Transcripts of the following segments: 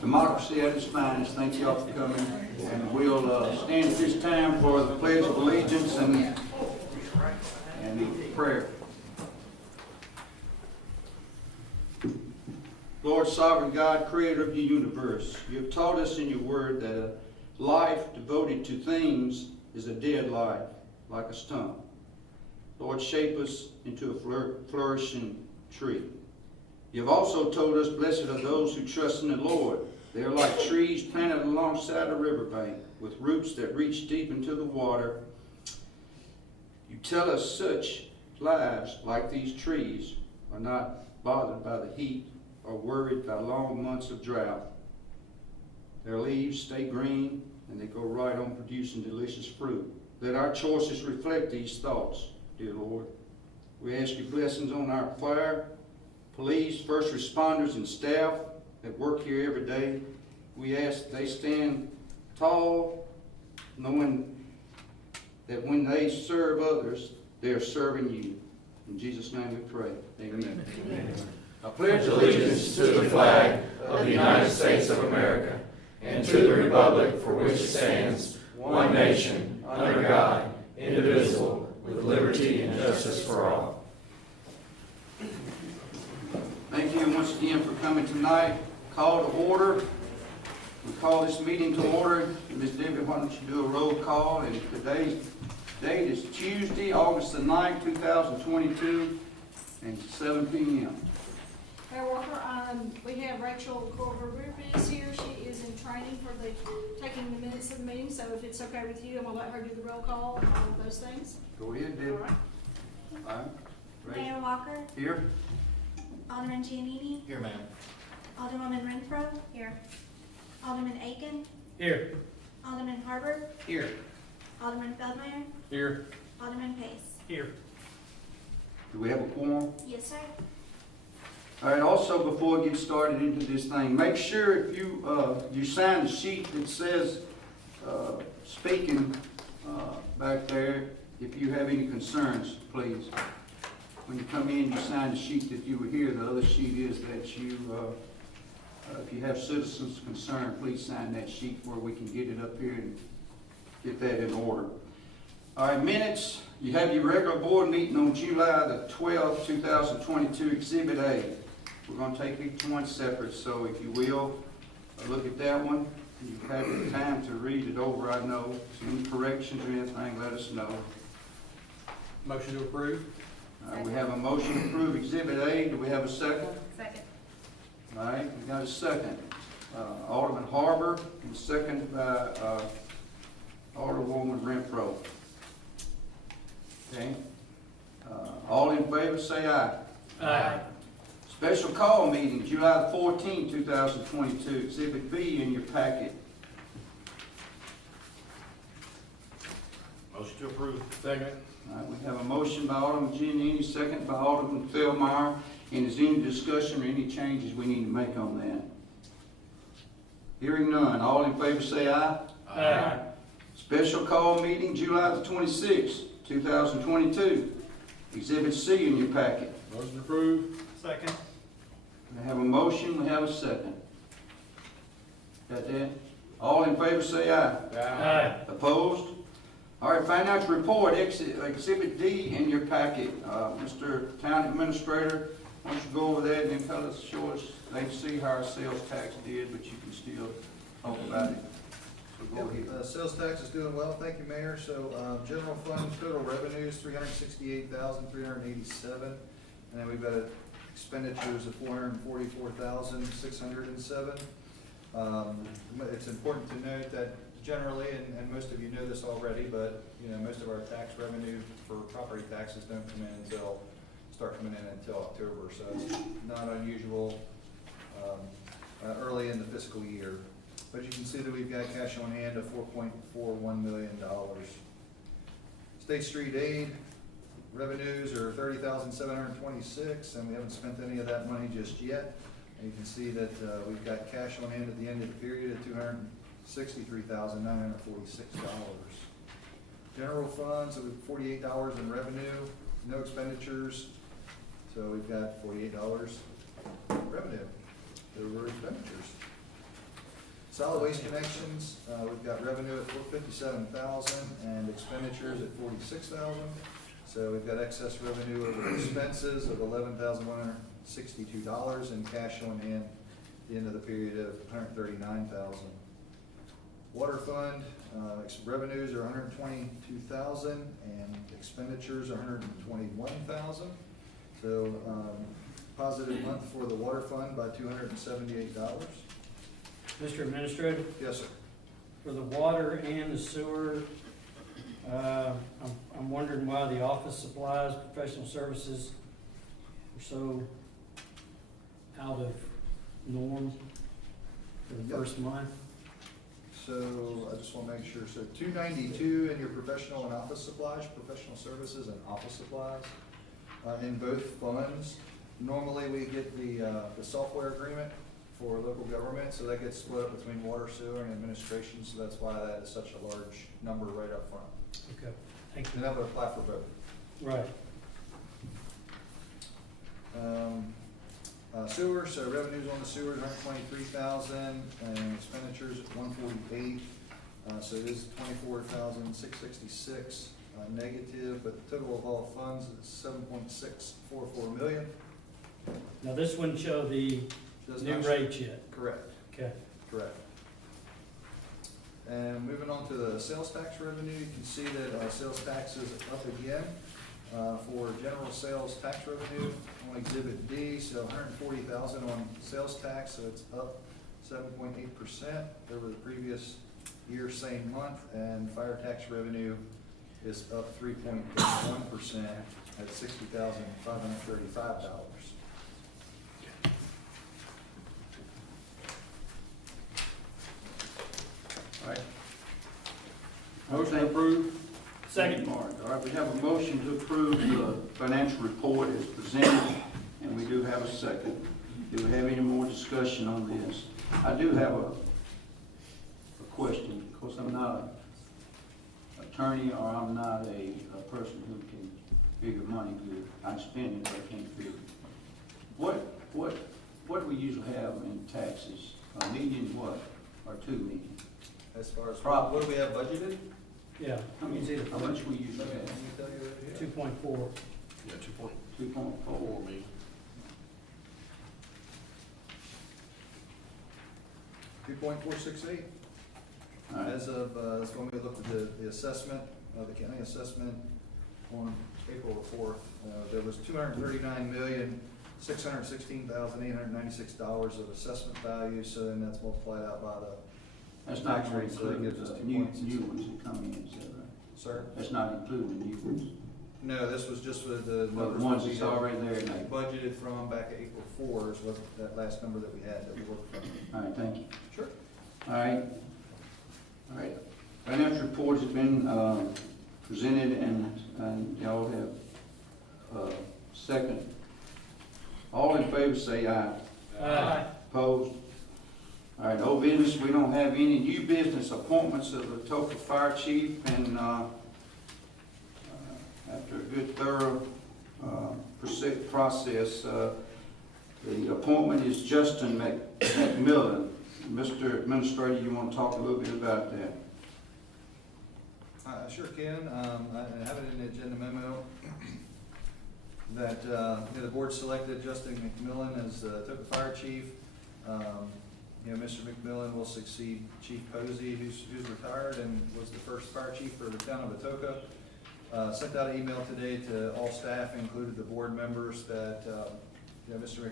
Democracy at its finest. Thank you all for coming. And we'll stand at this time for the Pledge of Allegiance and the prayer. Lord, sovereign God, creator of the universe, you have taught us in your word that a life devoted to things is a dead life, like a stump. Lord, shape us into a flourishing tree. You have also told us, blessed are those who trust in the Lord. They are like trees planted alongside a riverbank, with roots that reach deep into the water. You tell us such lives, like these trees, are not bothered by the heat or worried by long months of drought. Their leaves stay green, and they go right on producing delicious fruit. Let our choices reflect these thoughts, dear Lord. We ask your blessings on our fire, police, first responders, and staff that work here every day. We ask that they stand tall, knowing that when they serve others, they are serving you. In Jesus' name we pray. Amen. Amen. I Pledge allegiance to the flag of the United States of America and to the republic for which it stands, one nation, under God, indivisible, with liberty and justice for all. Thank you once again for coming tonight. Call to order. We call this meeting to order. Ms. Debbie, why don't you do a roll call? And today's date is Tuesday, August the 9th, 2022, and 7 p.m. Mayor Walker, we have Rachel Corver-Rupes here. She is in training for taking the minutes of the meeting, so if it's okay with you, I'm going to let her do the roll call and all of those things. Go ahead, Debbie. All right. All right. Rachel. Mayor Walker, Here. Alderman Giannini, Here, ma'am. Alderwoman Renfro, here. Alderman Aiken, Here. Alderman Harper, Here. Alderman Feldmeyer, Here. Alderman Pace. Here. Do we have a quorum? Yes, sir. All right, also before we get started into this thing, make sure if you sign the sheet that says speaking back there, if you have any concerns, please. When you come in, you sign the sheet that you were here. The other sheet is that you, if you have citizens' concern, please sign that sheet where we can get it up here and get that in order. All right, minutes. You have your regular board meeting on July the 12th, 2022, Exhibit A. We're going to take each one separate, so if you will, look at that one. You've had the time to read it over, I know. So any corrections or anything, let us know. Motion to approve. We have a motion to approve Exhibit A. Do we have a second? Second. All right, we got a second. Alderman Harper, and second by Alderwoman Renfro. Okay. All in favor, say aye. Aye. Special call meeting, July 14, 2022, Exhibit B in your packet. Motion to approve. Second. All right, we have a motion by Alderman Giannini, second by Alderman Feldmeyer. And is there any discussion or any changes we need to make on that? Hearing none, all in favor say aye. Aye. Special call meeting, July the 26th, 2022, Exhibit C in your packet. Motion approved. Second. We have a motion, we have a second. Got that? All in favor say aye. Aye. Opposed? All right, financial report, Exhibit D in your packet. Mr. Town Administrator, why don't you go over that and then tell us, show us, they can see how our sales tax did, but you can still talk about it. So go ahead. Sales tax is doing well, thank you, Mayor. So, general fund total revenues, $368,387. And then we've got expenditures of $444,607. It's important to note that generally, and most of you know this already, but most of our tax revenue for property taxes don't start coming in until October. So it's not unusual early in the fiscal year. But you can see that we've got cash on hand of $4.41 million. State Street Aid revenues are $30,726, and we haven't spent any of that money just yet. And you can see that we've got cash on hand at the end of the period of $263,946. General funds, $48 in revenue, no expenditures. So we've got $48 revenue. There were expenditures. Solid waste connections, we've got revenue at $457,000 and expenditures at $46,000. So we've got excess revenue over expenses of $11,162 and cash on hand at the end of the period of $139,000. Water fund, revenues are $122,000 and expenditures are $121,000. So, positive month for the water fund by $278. Mr. Administrator, Yes, sir. for the water and the sewer, I'm wondering why the office supplies, professional services are so out of norm for the Yep. first month. So I just want to make sure, so 292 in your professional and office supplies, professional services and office supplies, in both funds. Normally, we get the software agreement for local government, so that gets split up between water, sewer, and administration, so that's why that is such a large number right up front. Okay, thank you. And that would apply for both. Right. Sewer, so revenues on the sewer is $123,000 and expenditures at $148,000. So it is $24,666 negative, but the total of all funds is $7.644 million. Now, this wouldn't show the Does new not- rates yet. Correct, Okay. correct. And moving on to the sales tax revenue, you can see that sales tax is up again. For general sales tax revenue on Exhibit D, so $140,000 on sales tax, so it's up 7.8% over the previous year, same month, and fire tax revenue is up 3.1% at $60,535. All right. Motion approved. Second. Mark. All right, we have a motion to approve the financial report as presented, and we do have a second. Do we have any more discussion on this? I do have a question. Of course, I'm not an attorney, or I'm not a person who can figure money good. I can spend it, but I can't figure it. What do we usually have in taxes? A million what, or 2 million? As far as, Profit. what do we have budgeted? Yeah, How much we usually Let have? me tell you right here. 2.4. Yeah, 2.4 million. 2.468. All right. As of, that's when we looked at the assessment, the county assessment on April the 4th, there was $239,616,896 of assessment value, so then that's multiplied out by the That's not tax rate, so that including gives us the new 2.6. ones that come in, is that right? Sir? That's not including the new ones. No, this was just with the Well, numbers. the ones that we that's had already there, Nate. budgeted from back at April 4 is what that last number that we had that we worked from. All right, thank you. Sure. All right. All right. Financial reports have been presented, and y'all have second. All in favor say aye. Aye. Opposed? All right, old business, we don't have any new business appointments of the Atoka Fire Chief, and after a good thorough process, the appointment is Justin McMillan. Mr. Administrator, you want to talk a little bit about that? Sure can. I have it in the agenda memo that the board selected Justin McMillan as the Atoka Fire Chief. Mr. McMillan will succeed Chief Posey, who's retired and was the first fire chief for the town of Atoka. Sent out an email today to all staff, included the board members, that Mr.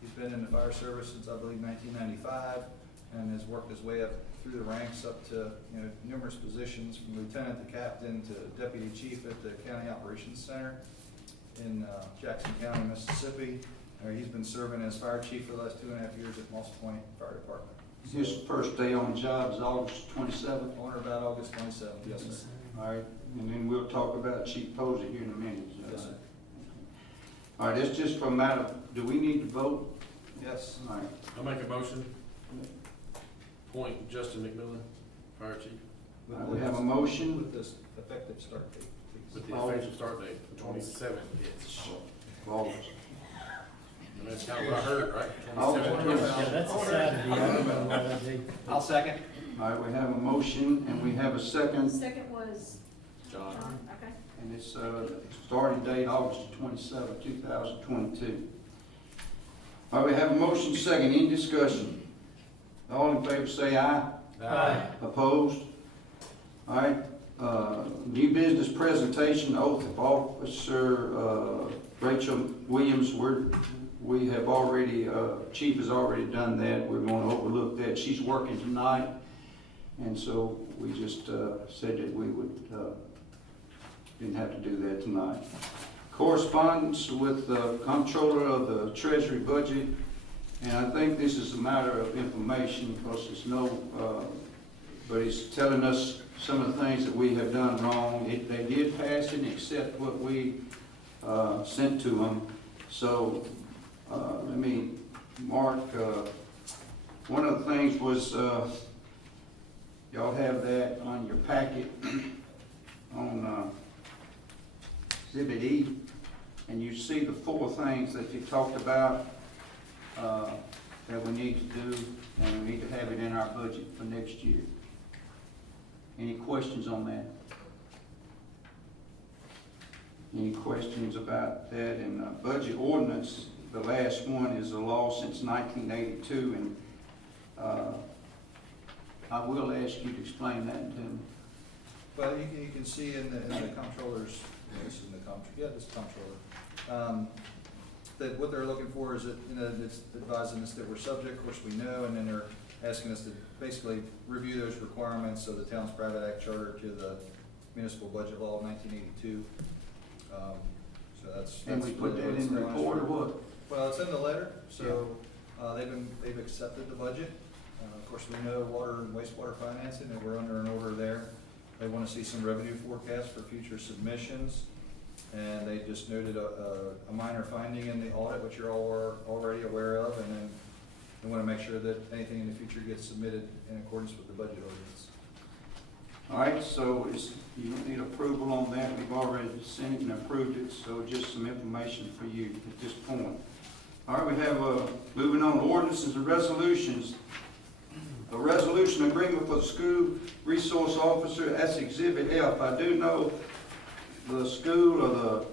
he's been in the fire service since, I believe, 1995, and has worked his way up through the ranks up to numerous positions, from lieutenant to captain to deputy chief at the County Operations Center in Jackson County, Mississippi. He's been serving as fire chief for the last 2.5 years at Moss Point Fire Department. His first day on the job is August 27th. On or about August 27th, yes, sir. All right, and then we'll talk about Chief Posey here in a minute. Is that Yes, sir. right? All right, that's just for a matter, do we need to vote? Yes. All right. I'll make a motion. Appoint Justin McMillan, Fire Chief, All right, we have a motion. With this effective start date, please. with the effective start date, 27th. August. That's kind of what I heard, right? Yeah, that's a Saturday, I don't know why that date. I'll second. All right, we have a motion and we have a second, Second was John. John, okay. and it's, starting date August 27, 2022. All right, we have a motion second, any discussion? All in favor say aye. Aye. Opposed? All right, new business presentation, oath of officer, Rachel Williams, we have already, Chief has already done that, we're gonna overlook that, she's working tonight, and so we just, said that we would, didn't have to do that tonight. Correspondence with the comptroller of the treasury budget, and I think this is a matter of information, because there's no, but he's telling us some of the things that we have done wrong. They did pass it and accept what we sent to them. So let me mark, one of the things was, y'all have that on your packet on Exhibit E, and you see the 4 things that you talked about that we need to do, and we need to have it in our budget for next year. Any questions on that? Any questions about that? And budget ordinance, the last one is a law since 1982, and I will ask you to explain that to me. Well, you can see in the comptroller's, this is in the comptroller, that what they're looking for is that, it's advising us that we're subject, of course we know, and then they're asking us to basically review those requirements of the Town's Private Act Charter to the Municipal Budget Law of 1982. So that's. And we put that in the report or what? Well, it's in the letter, so they've accepted the budget. Of course, we know water and wastewater financing, and we're under an order there. They want to see some revenue forecasts for future submissions, and they just noted a minor finding in the audit, which you're all are already aware of, and then they want to make sure that anything in the future gets submitted in accordance with the budget ordinance. All right, so you don't need approval on that. We've already sent it and approved it, so just some information for you at this point. All right, we have, moving on, ordinances and resolutions. A resolution agreement for the school resource officer, that's Exhibit F. I do know the school or the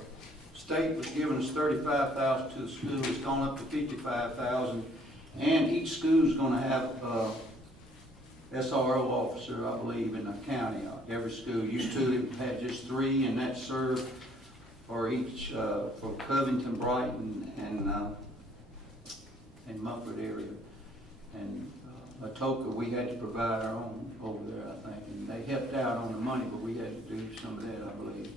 state was giving us $35,000 to the school. It's gone up to $55,000, and each school's going to have SRO officer, I believe, in the county. Every school used to have just 3, and that served for each for Covington, Brighton, and Mumford area. And Atoka, we had to provide our own over there, I think, and they helped out on the money, but we had to do some of that, I believe.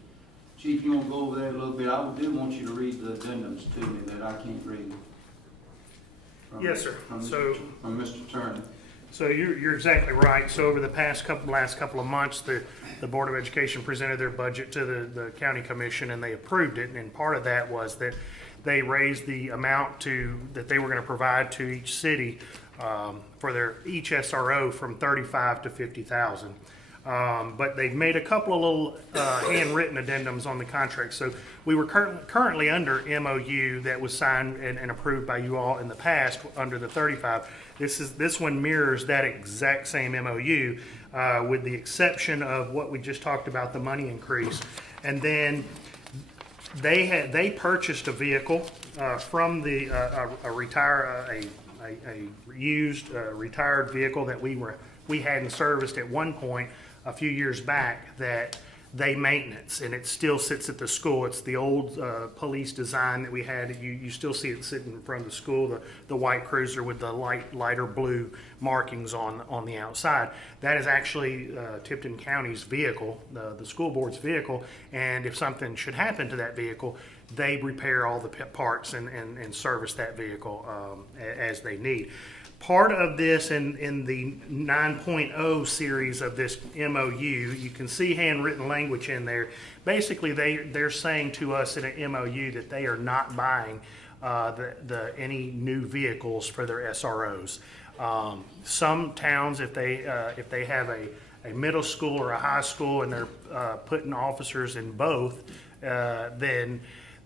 Chief, you want to go over that a little bit? I do want you to read the addendums to me that I can't read. Yes, sir. From Mr. Turner. So you're exactly right. So over the last couple of months, the Board of Education presented their budget to the county commission, and they approved it. And part of that was that they raised the amount that they were going to provide to each city for each SRO from $35,000 to $50,000. But they've made a couple of little handwritten addendums on the contract. So we were currently under MOU that was signed and approved by you all in the past under the 35. This one mirrors that exact same MOU with the exception of what we just talked about, the money increase. And then they purchased a vehicle from a used retired vehicle that we hadn't serviced at one point a few years back that they maintenance, and it still sits at the school. It's the old police design that we had. You still see it sitting in front of the school, the white cruiser with the lighter blue markings on the outside. That is actually Tipton County's vehicle, the school board's vehicle, and if something should happen to that vehicle, they repair all the parts and service that vehicle as they need. Part of this in the 9.0 series of this MOU, you can see handwritten language in there. Basically, they're saying to us in an MOU that they are not buying any new vehicles for their SROs. Some towns, if they have a middle school or a high school and they're putting officers in both, then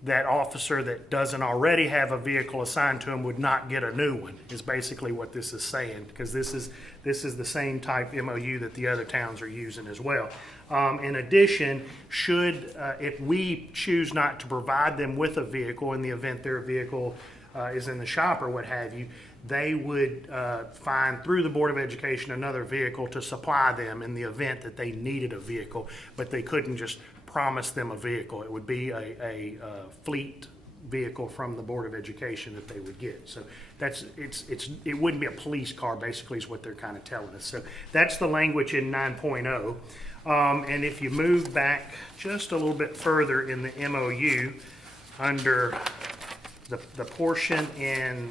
that officer that doesn't already have a vehicle assigned to him would not get a new one, is basically what this is saying, because this is the same type MOU that the other towns are using as well. In addition, if we choose not to provide them with a vehicle in the event their vehicle is in the shop or what have you, they would find through the Board of Education another vehicle to supply them in the event that they needed a vehicle, but they couldn't just promise them a vehicle. It would be a fleet vehicle from the Board of Education that they would get. So it wouldn't be a police car, basically, is what they're kind of telling us. So that's the language in 9.0. And if you move back just a little bit further in the MOU, under the portion in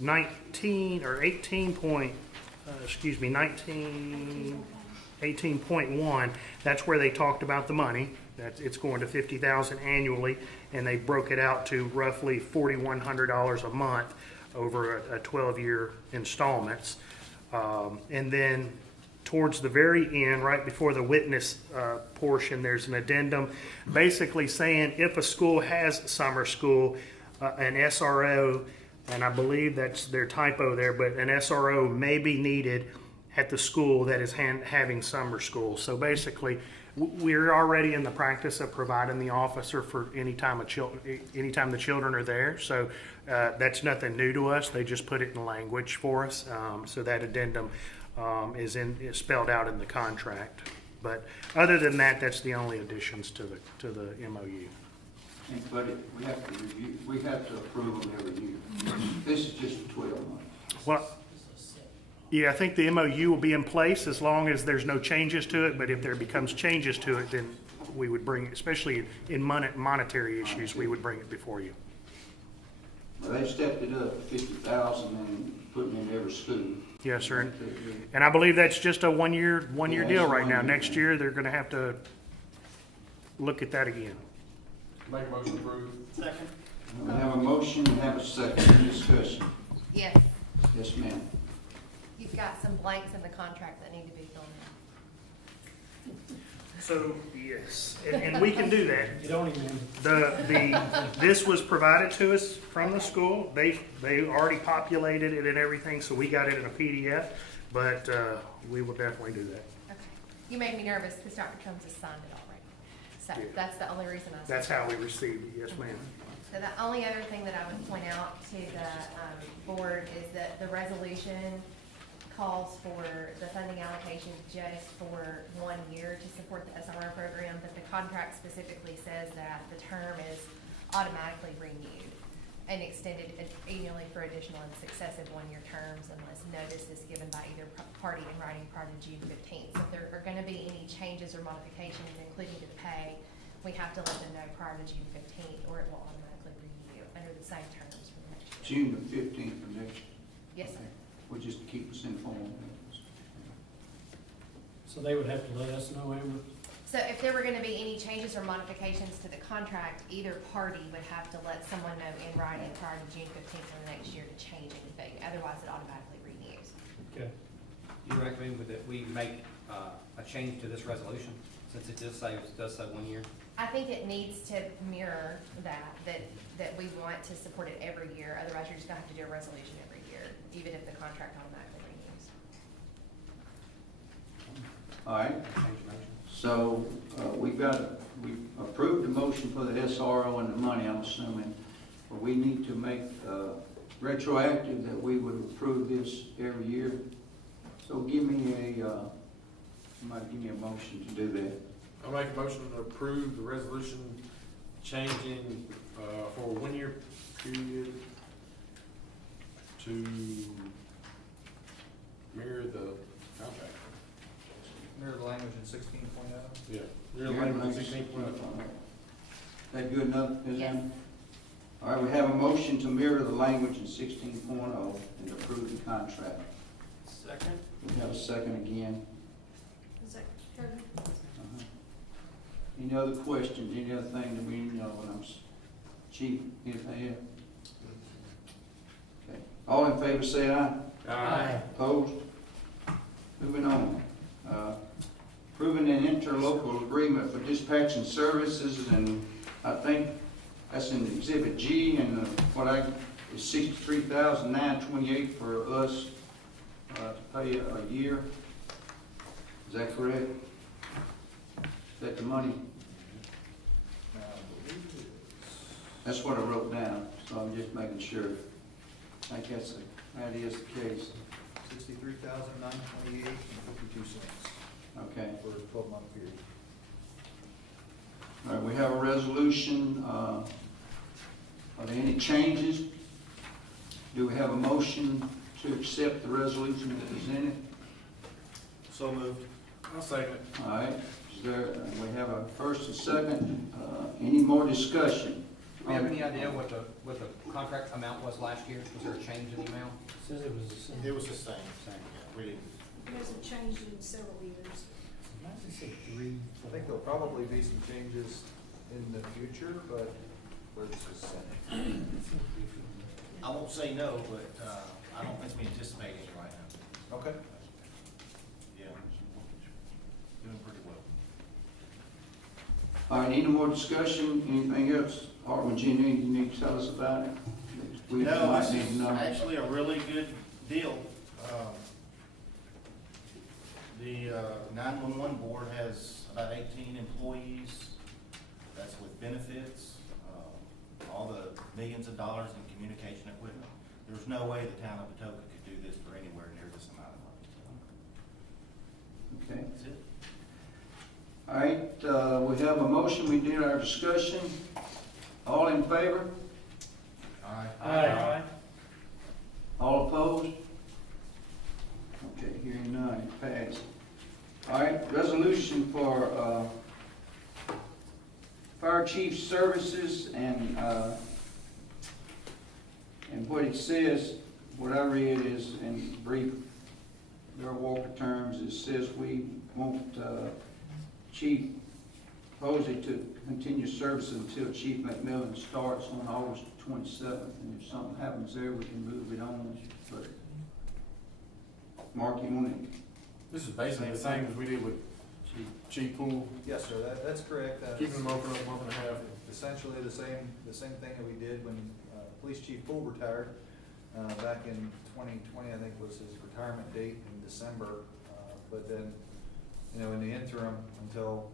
18.1, that's where they talked about the money. It's going to $50,000 annually, and they broke it out to roughly $4,100 a month over a 12-year installments. And then towards the very end, right before the witness portion, there's an addendum basically saying if a school has summer school, an SRO, and I believe that's their typo there, but an SRO may be needed at the school that is having summer school. So basically, we're already in the practice of providing the officer for anytime the children are there. So that's nothing new to us. They just put it in language for us. So that addendum is spelled out in the contract. But other than that, that's the only additions to the MOU. But we have to review, we have to approve them every year. This is just 12 months. Well, yeah, I think the MOU will be in place as long as there's no changes to it, but if there becomes changes to it, then we would bring it, especially in monetary issues, we would bring it before you. Well, they've stepped it up to 50,000 and putting in every school. Yes, sir. And I believe that's just a one-year Yeah, deal it's right now. 1 year. Next year, they're gonna have to look at that again. Make a motion approved. Second. We have a motion and have a second discussion. Yes, Yes, ma'am. you've got some blanks in the contract that need to be filled in. So, yes, and we can do that. You don't even, This was provided to us from the school. They already populated it and everything, so we got it in a PDF, but we will definitely do that. Okay. You made me nervous because Dr. Combs has signed it already. So Yeah. that's the only reason I said. That's how we received it, yes, ma'am. So the only other thing that I would point out to the board is that the resolution calls for the funding allocation just for 1 year to support the SRO program, but the contract specifically says that the term is automatically renewed and extended annually for additional and successive 1-year terms unless notice is given by either party in writing prior to June 15th. So if there are going to be any changes or modifications, including to the pay, we have to let them know prior to June 15th, or it will automatically renew under the same terms for the next year. June the 15th of next year. Yes, sir. Well, just to keep us informed. so they would have to let us know, Amber? So if there were going to be any changes or modifications to the contract, either party would have to let someone know in writing prior to June 15th of the next year to change anything. Otherwise, it automatically renews. Okay. You recommend that we make a change to this resolution, since it does say 1 year? I think it needs to mirror that we want to support it every year. Otherwise, you're just going to have to do a resolution every year, even if the contract automatically renews. All right, Change the motion. so we approved the motion for the SRO and the money, I'm assuming. But we need to make retroactive that we would approve this every year. So give me somebody give me a motion to do that. I'll make a motion to approve the resolution changing for a 1-year period to mirror the contract. Mirror the language in 16.0. Yeah. Mirror language 16.0. That good enough, Ms. Yes. Ann? All right, we have a motion to mirror the language in 16.0 and approve the contract. Second. We have a second again. Is that Kevin? Uh-huh. Any other questions, any other thing that we need to know when I'm chief, anything else? Okay, all in favor say aye. Opposed? Moving on. Approving an interlocal agreement for dispatching services, and I think That's in Exhibit G, and what is $63,928 for us to pay a year. Is that correct? Is that the money? Now, I believe it is. That's what I wrote down, so I'm just making sure. I think that is the case. $63,928.52 Okay. for a 12-month period. All right, we have a resolution. Are there any changes? Do we have a motion to accept the resolution as presented? So moved. I'll second it. All right, we have a first and second. Any more discussion? Do we have any idea what the contract amount was last year? Was there a change in the amount? Says it was the same. It was the same. We didn't. It hasn't changed in several years. Why does it say 3? I think there'll probably be some changes in the future, but it's the same. I won't say no, but I don't think we anticipate any right now. Okay. Yeah, doing pretty well. All right, any more discussion? Anything else? Alderman Jenny, you need to tell us about it? We No, might this need to is know. actually a really good deal. The 911 board has about 18 employees. That's with benefits, all the millions of dollars in communication equipment. There's no way the town of Atoka could do this for anywhere near this amount of money. Okay. That's it. All right, we have a motion. We did our discussion. All in favor? Aye. All opposed? Okay, hearing none, it passed. All right, resolution for fire chief services and what it says, what I read is in brief, Darrell Walker terms, it says we want Chief Posey to continue service until Chief McMillan starts on August 27th, and if something happens there, we can move it on. But Mark, you want to? This is basically the same as we did with Chief Poole, Yes, sir, that's correct. That's keeping them open a month and a half. essentially the same thing that we did when Police Chief Poole retired back in 2020, I think was his retirement date in December. But then, in the interim, until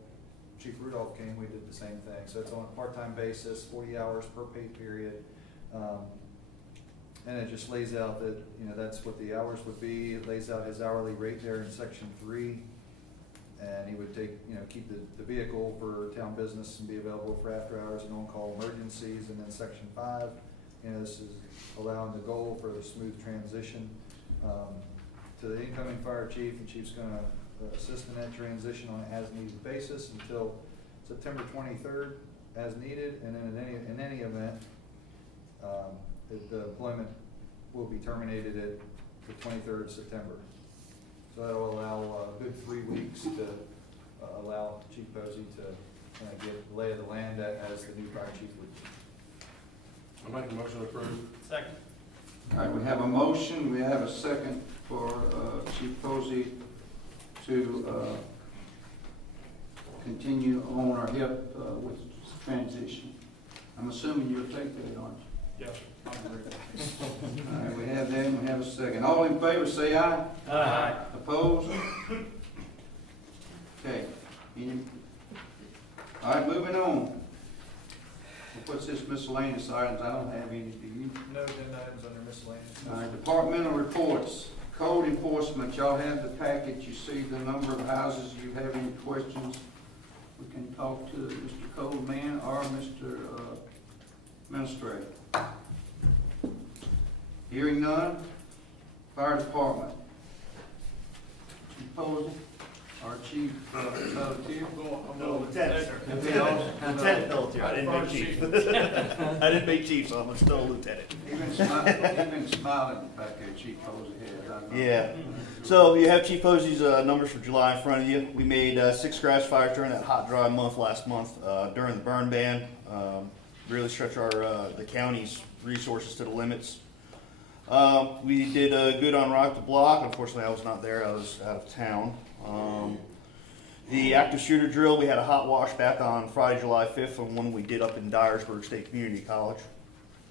Chief Rudolph came, we did the same thing. So it's on a part-time basis, 40 hours per pay period. And it just lays out that, that's what the hours would be. It lays out his hourly rate there in section 3. And he would keep the vehicle for town business and be available for after hours and on-call emergencies. And then section 5, this is allowing the goal for a smooth transition to the incoming fire chief. The chief's gonna assist in that transition on an as-needed basis until September 23rd, as needed. And then in any event, the employment will be terminated at the 23rd of September. So that'll allow a good 3 weeks to allow Chief Posey to get the lay of the land as the new fire chief would. I make a motion to approve. Second. All right, we have a motion, we have a second for Chief Posey to continue on or help with transition. I'm assuming you'll take that, aren't you? Yes. All right, we have that, and we have a second. All in favor, say aye. Aye. Opposed? Okay. All right, moving on. What's this miscellaneous items? I don't have any, do you? No agenda items under miscellaneous. All right, departmental reports. Code enforcement, y'all have the packet. You see the number of houses. You have any questions? We can talk to Mr. Coleman or Mr. Administrator. Hearing none. Fire department. Chief Posey, our chief Pelletier. No, lieutenant, sir. Lieutenant Pelletier. I didn't make chief. I didn't make chief, so I'm still a lieutenant. You've been smiling back there, Chief Posey had. I know. Yeah. So you have Chief Posey's numbers for July in front of you. We made 6 crash fires during that hot, dry month last month during the burn ban. Really stretch the county's resources to the limits. We did good on Rock the Block. Unfortunately, I was not there. I was out of town. The active shooter drill, we had a hot wash back on Friday, July 5th, on one we did up in Dyersburg State Community College.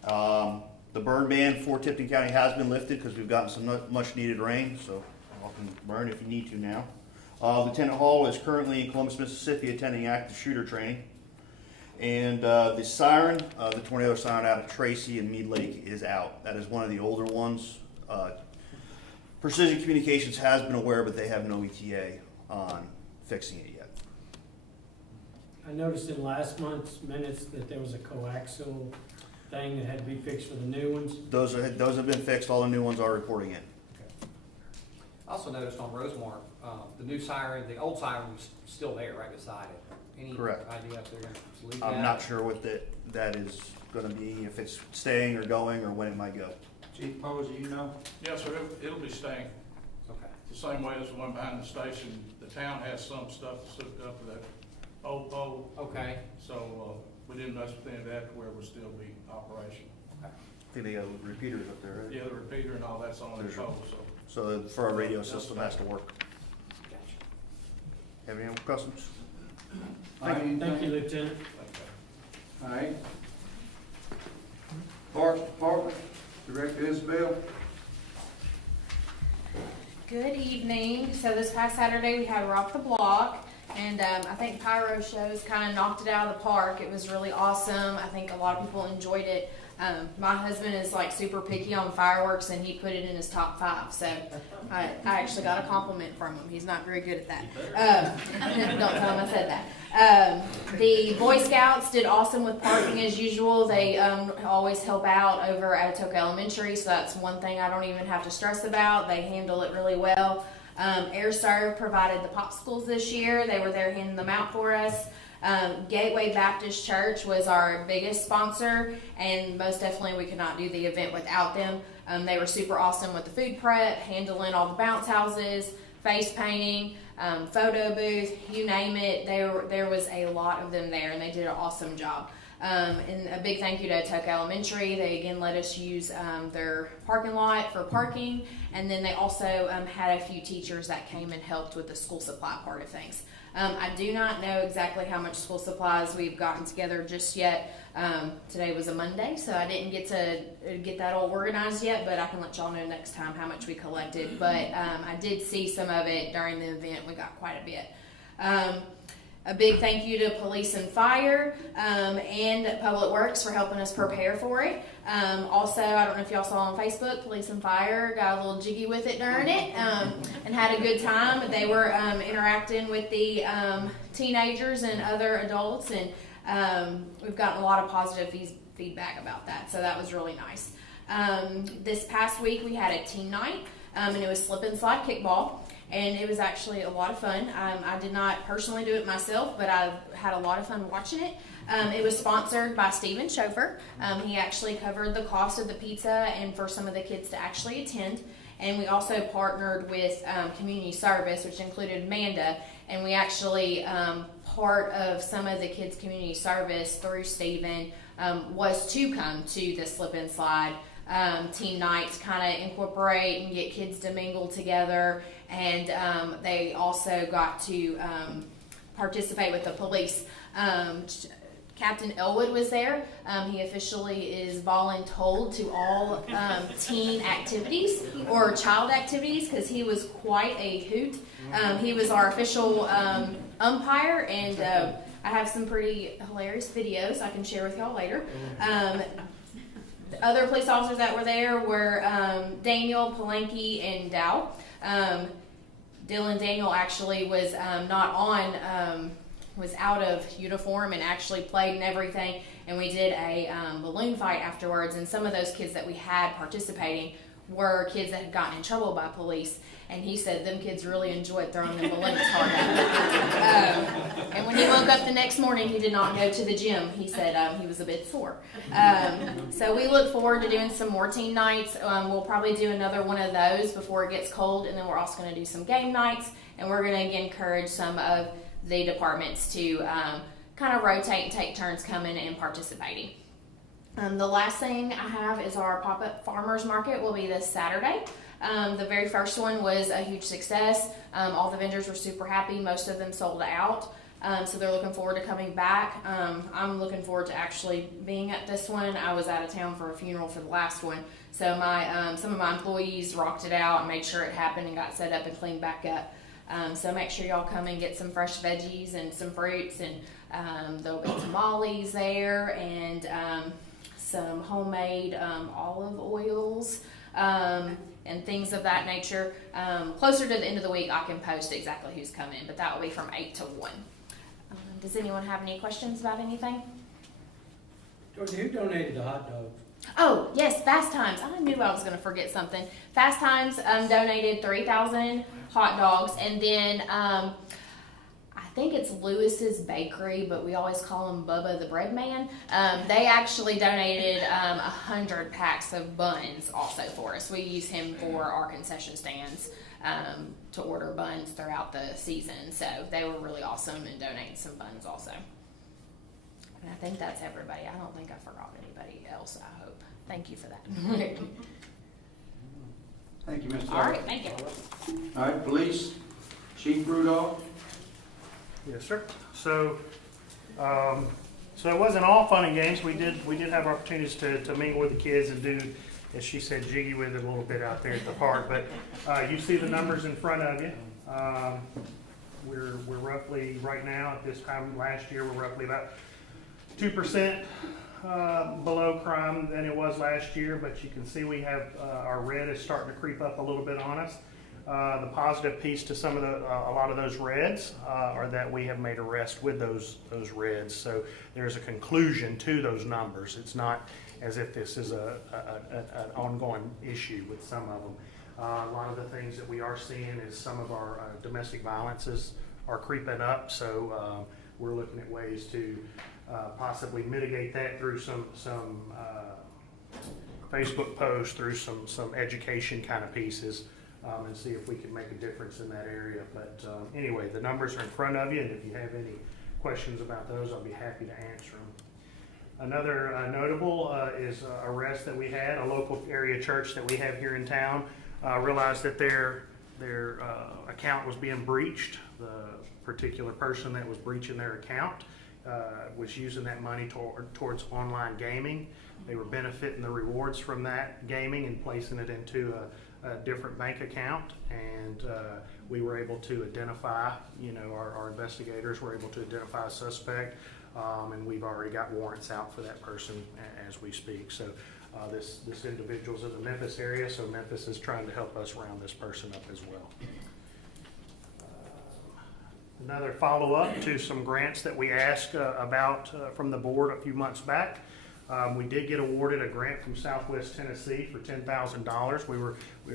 The burn ban for Tipton County has been lifted because we've gotten some much needed rain, so you can burn if you need to now. Lieutenant Hall is currently in Columbus, Mississippi attending active shooter training. And the siren, the tornado siren out of Tracy and Mead Lake is out. That is one of the older ones. Precision Communications has been aware, but they have no ETA on fixing it yet. I noticed in last month's minutes that there was a coaxial thing that had to be fixed for the new ones. Those have been fixed. All the new ones are reporting in. I also noticed on Rosemont, the new siren, the old siren was still there right beside it. Any Correct. idea if they're going to leave I'm that? not sure what that is going to be, if it's staying or going, or when it might go. Chief Posey, you know? Yes, sir, it'll be staying. Okay. The same way as the one behind the station. The town has some stuff that's hooked up to that old pole, Okay. so, we didn't mess with any of that to where it would still be operational. I think they got repeaters up there, right? Yeah, the repeater and all that's on the pole, so. So for our radio system has to work. Gotcha. Have any other questions? Thank you, Lieutenant. Okay. All right. Parks Department, Director Isabel. Good evening. So this past Saturday we had Rock the Block, and I think Pyro Shows kind of knocked it out of the park. It was really awesome. I think a lot of people enjoyed it. My husband is like super picky on fireworks, and he put it in his top 5. So I actually got a compliment from him. He's not very good at that. Don't tell him I said that. The Boy Scouts did awesome with parking as usual. They always help out over at Atoka Elementary, so that's one thing I don't even have to stress about. They handle it really well. Air Serve provided the popsicles this year. They were there handing them out for us. Gateway Baptist Church was our biggest sponsor, and most definitely we could not do the event without them. They were super awesome with the food prep, handling all the bounce houses, face painting, photo booth, you name it. There was a lot of them there, and they did an awesome job. And a big thank you to Atoka Elementary. They again let us use their parking lot for parking, and then they also had a few teachers that came and helped with the school supply part of things. I do not know exactly how much school supplies we've gotten together just yet. Today was a Monday, so I didn't get to get that all organized yet, but I can let y'all know next time how much we collected. But I did see some of it during the event. We got quite a bit. A big thank you to Police and Fire and Public Works for helping us prepare for it. Also, I don't know if y'all saw on Facebook, Police and Fire got a little jiggy with it during it and had a good time. They were interacting with the teenagers and other adults, and we've gotten a lot of positive feedback about that, so that was really nice. This past week we had a teen night, and it was slip and slide kickball. And it was actually a lot of fun. I did not personally do it myself, but I had a lot of fun watching it. It was sponsored by Steven Schofer. He actually covered the cost of the pizza and for some of the kids to actually attend. And we also partnered with community service, which included Amanda. And we actually, part of some of the kids' community service through Steven was to come to the slip and slide teen nights, kind of incorporate and get kids to mingle together. And they also got to participate with the police. Captain Elwood was there. He officially is voluntold to all teen activities or child activities because he was quite a hoot. He was our official umpire, and I have some pretty hilarious videos I can share with y'all later. The other police officers that were there were Daniel, Palenque, and Dow. Dylan Daniel actually was not on, was out of uniform and actually played and everything. And we did a balloon fight afterwards. And some of those kids that we had participating were kids that had gotten in trouble by police. And he said them kids really enjoyed throwing them balloons hard at them. And when he woke up the next morning, he did not go to the gym. He said he was a bit sore. So we look forward to doing some more teen nights. We'll probably do another one of those before it gets cold. And then we're also going to do some game nights. And we're going to encourage some of the departments to kind of rotate and take turns coming and participating. The last thing I have is our pop-up farmers market will be this Saturday. The very first one was a huge success. All the vendors were super happy. Most of them sold out. So they're looking forward to coming back. I'm looking forward to actually being at this one. I was out of town for a funeral for the last one. So some of my employees rocked it out and made sure it happened and got set up and cleaned back up. So make sure y'all come and get some fresh veggies and some fruits, and there'll be tamales there and some homemade olive oils and things of that nature. Closer to the end of the week, I can post exactly who's coming, but that will be from 8 to 1. Does anyone have any questions about anything? Georgia, who donated the hot dogs? Oh, yes, Fast Times. I knew I was going to forget something. Fast Times donated 3,000 hot dogs, and then I think it's Lewis's Bakery, but we always call him Bubba the Bread Man. They actually donated 100 packs of buns also for us. We use him for our concession stands to order buns throughout the season. So they were really awesome and donated some buns also. And I think that's everybody. I don't think I forgot anybody else, I hope. Thank you for that. Thank you, Mr. All right, thank you. All right, Police, Chief Rudolph. Yes, sir. So it wasn't all fun and games. We did have opportunities to mingle with the kids and do, as she said, jiggy with it a little bit out there at the park. But you see the numbers in front of you. We're roughly right now at this time last year we're roughly about 2% below crime than it was last year. But you can see we have our red is starting to creep up a little bit on us. The positive piece to some of a lot of those reds are that we have made arrests with those reds. So there's a conclusion to those numbers. It's not as if this is an ongoing issue with some of them. A lot of the things that we are seeing is some of our domestic violences are creeping up. So we're looking at ways to possibly mitigate that through some Facebook posts, through some education kind of pieces. And see if we can make a difference in that area. But anyway, the numbers are in front of you, and if you have any questions about those, I'll be happy to answer them. Another notable is arrest that we had. A local area church that we have here in town realized that their account was being breached. The particular person that was breaching their account was using that money towards online gaming. They were benefiting the rewards from that gaming and placing it into a different bank account, and we were able to identify, our investigators were able to identify a suspect, and we've already got warrants out for that person as we speak. So this individual's in the Memphis area, so Memphis is trying to help us round this person up as well. Another follow-up to some grants that we asked about from the board a few months back. We did get awarded a grant from Southwest Tennessee for $10,000. We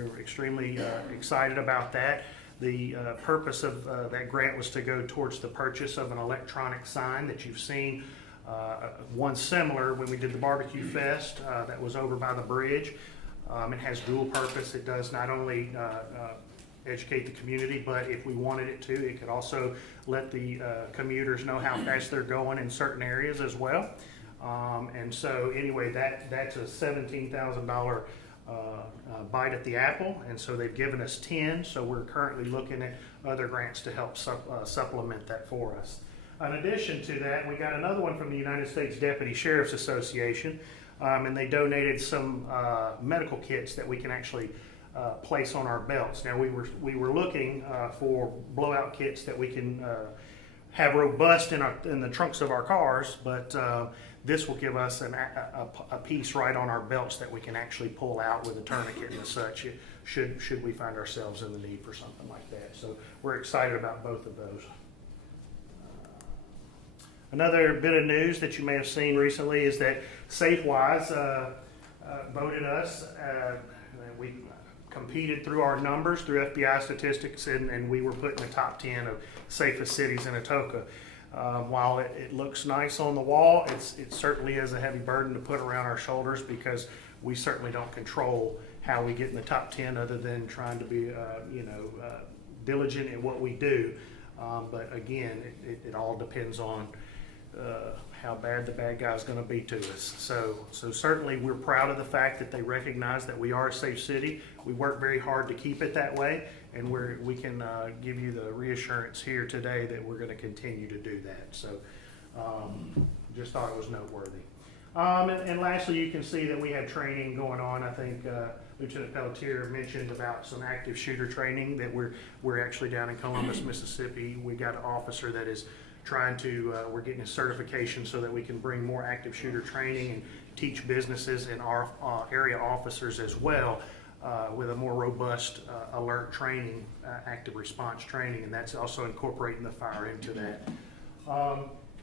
were extremely excited about that. The purpose of that grant was to go towards the purchase of an electronic sign that you've seen. One similar when we did the Barbecue Fest that was over by the bridge. It has dual purpose. It does not only educate the community, but if we wanted it to, it could also let the commuters know how fast they're going in certain areas as well. And so anyway, that's a $17,000 bite at the apple, and so they've given us 10, so we're currently looking at other grants to help supplement that for us. In addition to that, we got another one from the United States Deputy Sheriff's Association, and they donated some medical kits that we can actually place on our belts. Now we were looking for blowout kits that we can have robust in the trunks of our cars, but this will give us a piece right on our belts that we can actually pull out with a tourniquet and such, should we find ourselves in the need for something like that. So we're excited about both of those. Another bit of news that you may have seen recently is that SafeWise voted us. We competed through our numbers, through FBI statistics, and we were put in the top 10 of safest cities in Atoka. While it looks nice on the wall, it certainly is a heavy burden to put around our shoulders, because we certainly don't control how we get in the top 10 other than trying to be diligent in what we do. But again, it all depends on how bad the bad guy's going to be to us. So certainly we're proud of the fact that they recognize that we are a safe city. We work very hard to keep it that way, and we can give you the reassurance here today that we're going to continue to do that. So just thought it was noteworthy. And lastly, you can see that we have training going on. I think Lieutenant Pelletier mentioned about some active shooter training that we're actually down in Columbus, Mississippi. We got an officer that is trying to, we're getting a certification so that we can bring more active shooter training and teach businesses and our area officers as well with a more robust alert training, active response training, and that's also incorporating the fire into that.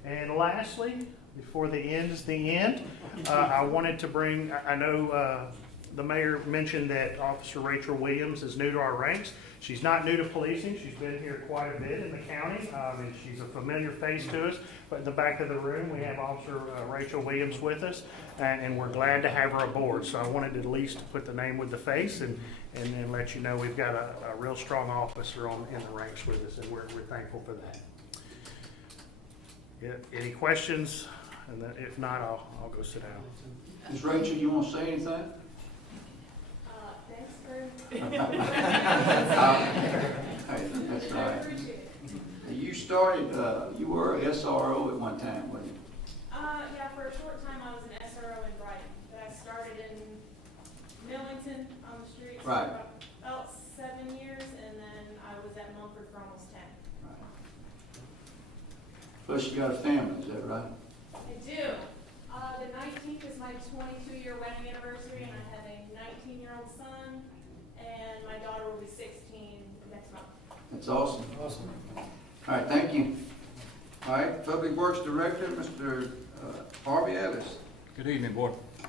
And lastly, before the end is the end, I wanted to bring, I know the mayor mentioned that Officer Rachel Williams is new to our ranks. She's not new to policing. She's been here quite a bit in the county, and she's a familiar face to us. But in the back of the room, we have Officer Rachel Williams with us, and we're glad to have her aboard. So I wanted to at least put the name with the face and then let you know we've got a real strong officer in the ranks with us, and we're thankful for that. Yeah, any questions? And then if not, I'll go sit down. Ms. Rachel, you want to say anything? Thanks for. Hey, that's right. You started, you were a SRO at one time, wasn't you? Yeah, for a short time I was an SRO in Brighton, but I started in Millington on the streets Right. for about 7 years, and then I was at Mumford for almost 10. Right. Plus you got a family, is that right? I do. The 19th is my 22-year wedding anniversary, and I have a 19-year-old son, and my daughter will be 16 next month. That's awesome. Awesome. All right, thank you. All right, Public Works Director, Mr. Harvey Ellis. Good evening, Board. I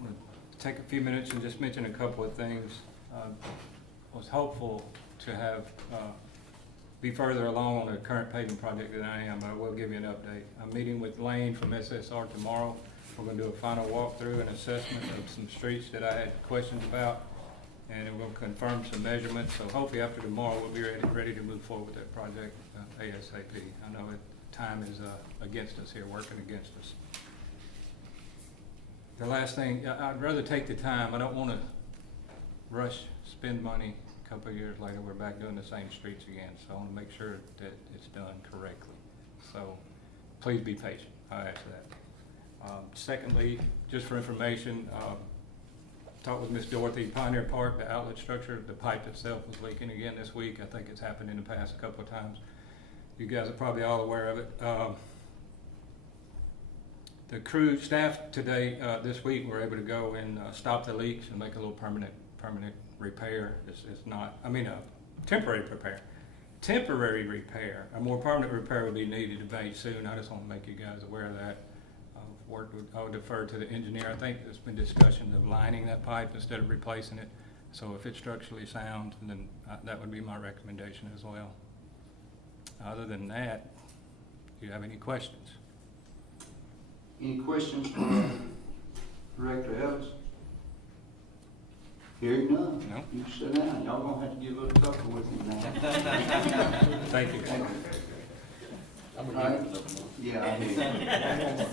want to take a few minutes and just mention a couple of things. Was hopeful to have be further along on the current paving project than I am, but I will give you an update. I'm meeting with Lane from SSR tomorrow. We're going to do a final walkthrough and assessment of some streets that I had questions about, and we're going to confirm some measurements. So hopefully after tomorrow we'll be ready to move forward with that project ASAP. I know time is against us here, working against us. The last thing, I'd rather take the time. I don't want to rush, spend money. A couple of years later, we're back doing the same streets again. So I want to make sure that it's done correctly. So please be patient. I ask that. Secondly, just for information, talked with Miss Dorothy, Pioneer Park, the outlet structure, the pipe itself was leaking again this week. I think it's happened in the past a couple of times. You guys are probably all aware of it. The crew staff today, this week, were able to go and stop the leaks and make a little permanent repair. It's not, I mean, a temporary repair. Temporary repair. A more permanent repair would be needed to be made soon. I just want to make you guys aware of that. I would defer to the engineer. I think there's been discussions of lining that pipe instead of replacing it. So if it's structurally sound, then that would be my recommendation as well. Other than that, do you have any questions? Any questions for Director Ellis? Hearing none. No. You sit down. Y'all gonna have to give a little tougher with him now. Thank you. Thank you. All right. Yeah, I hear you.